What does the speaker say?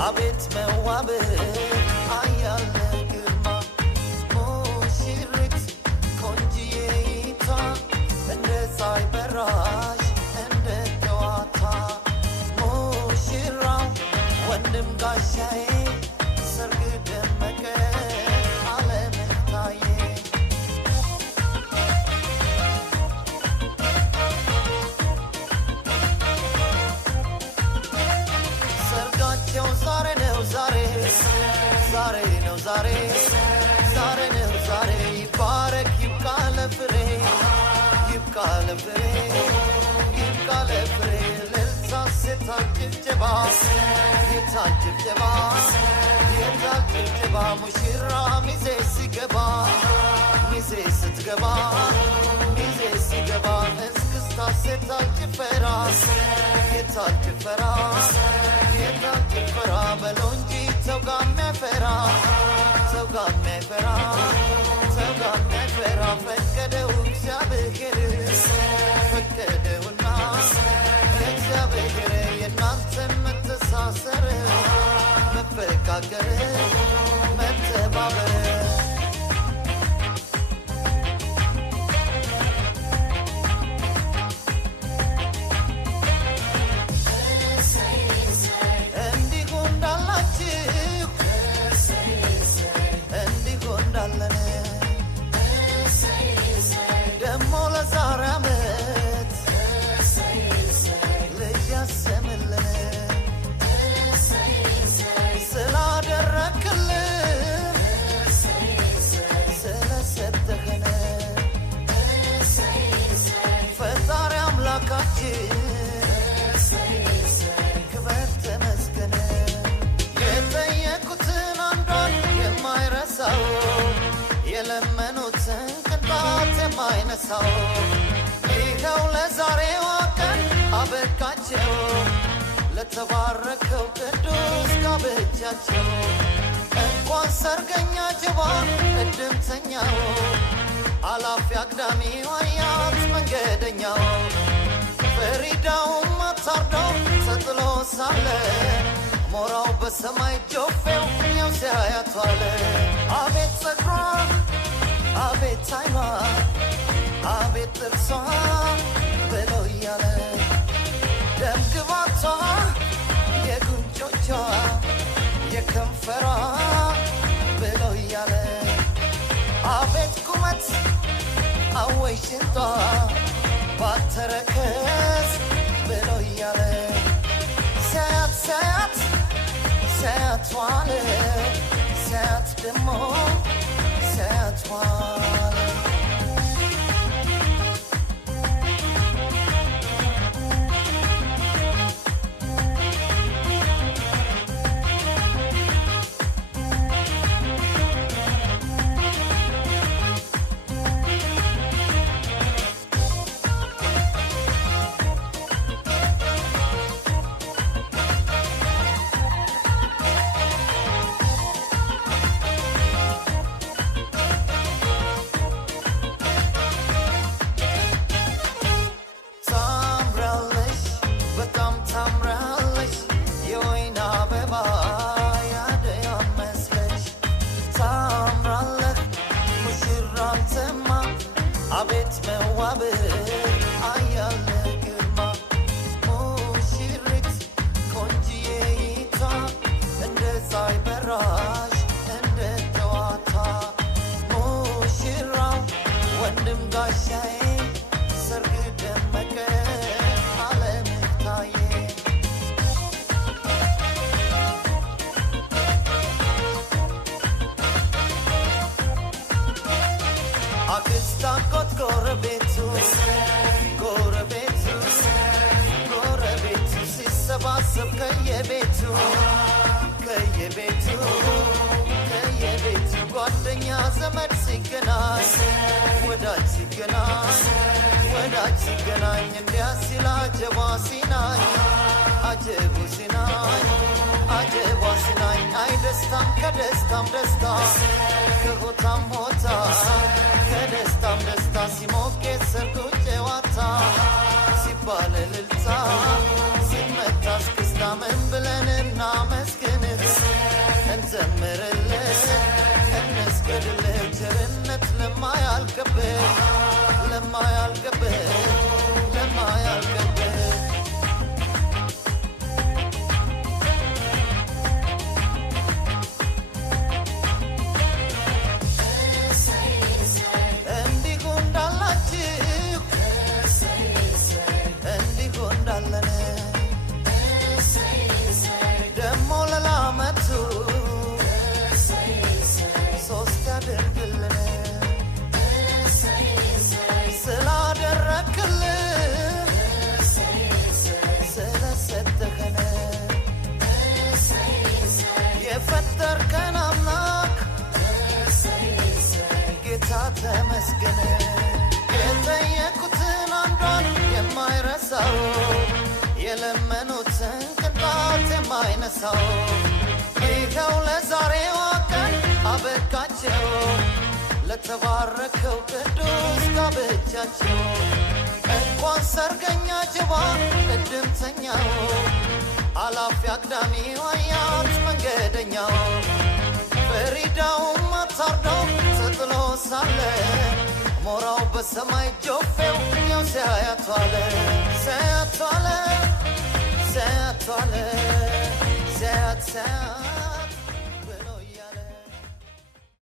አቤት መዋብ አያለ ግርማ ሙሽሪት ቆንጂዬይቷ እንደ ፀሐይ በራሽ እንደ ጠዋቷ ሙሽራው ወንድም ጋሻዬ ሰርግ ደመቀ ዓለምን ታየ ሰርጋቸው ዛሬ ነው ዛሬ ዛሬ ነው ዛሬ ዛሬ ነው ዛሬ ይባረክ ይብቃ ለፍሬ ይብቃ ለፍሬ ይብቃ ለፍሬ ለልሳሴታል ጭብጨባ የታል ጭብጨባ የታል ጭብጨባ ሙሽራ ሚዜ ሲገባ ሚዜ ስትገባ ሚዜ ሲገባ እስክስታ ሴታል ጭፈራ የታል ጭፈራ የታል ጭፈራ በለው እንጂ ሰው ጋር የሚያፈራ ሰው ጋር የሚያፈራ ሰው ጋር የሚያፈራ ፈቀደው እግዚአብሔር ፈቀደውና እግዚአብሔር የእናንተን መተሳሰር መፈቃቀር መተባበር የለመኑትን ቅንጣት የማይነሳው ይኸው ለዛሬዋ ቀን አበቃቸው ለተባረከው ቅዱስ ጋብቻቸው እንኳን ሰርገኛ ጅባ እድምተኛው አላፊ አግዳሚው አያት መንገደኛው ፈሪዳውም አታርደው ተጥሎ ሳለ ሞራው በሰማይ ጆፌው ያው ሲያያቷለ አቤት ጸጉሯ አቤት አይኗ አቤት ጥርሷ ብለው እያለ ደም ግባቷ የጉንጮቿ የከንፈሯ ብለው እያለ አቤት ቁመት አወይ ሽንጧ ባተረከዝ ብለው እያለ ሲያያት ሲያያት ሲያያት ዋለ ሲያያት ደሞ ሲያያት ዋለ አቤት መዋብ አያለ ግርማ ሙሽሪት ቆንጂዬይቷ እንደ ፀሐይ በራሽ እንደ ጠዋቷ ሙሽራው ወንድም ጋሻዬ ሰርግ ደመቀ ዓለምን ታየ አክስት አጎት ጎረቤቱ ጎረቤቱ ጎረቤቱ ሲሰባሰብ ከየቤቱ ከየቤቱ ከየቤቱ ጓደኛ ዘመድ ሲገናኝ ወዳጅ ሲገናኝ ወዳጅ ሲገናኝ እንዲያ ሲል አጀቧ ሲናኝ አጀቡ ሲናኝ አጀቧ ሲናኝ አይ ደስታም ከደስታም ደስታ ከሆታም ሆታ ከደስታም ደስታ ሲሞቄት ሰርጉ ጨዋታ ሲባል እልልታ ሲመታ እስክስታ ምን ብለን እናመስግን ለማያልቅብህ ለማያልቅብህ ለማያልቅብህ ተመስገን የጠየቁትን አንዷን የማይረሳው የለመኑትን ቅንጣት የማይነሳው ይኸው ለዛሬዋ ቀን አበቃቸው ለተባረከው ቅዱስ ጋብቻቸው እንኳን ሰርገኛ ጀባ እድምተኛው አላፊ አግዳሚው አያት መንገደኛው ፈሪዳውም አታርደው ተጥሎ ሳለ ሞራው በሰማይ ጆፌው ያው ሲያያቷለ ሲያያቷለ ሲያያቷለ ሲያያት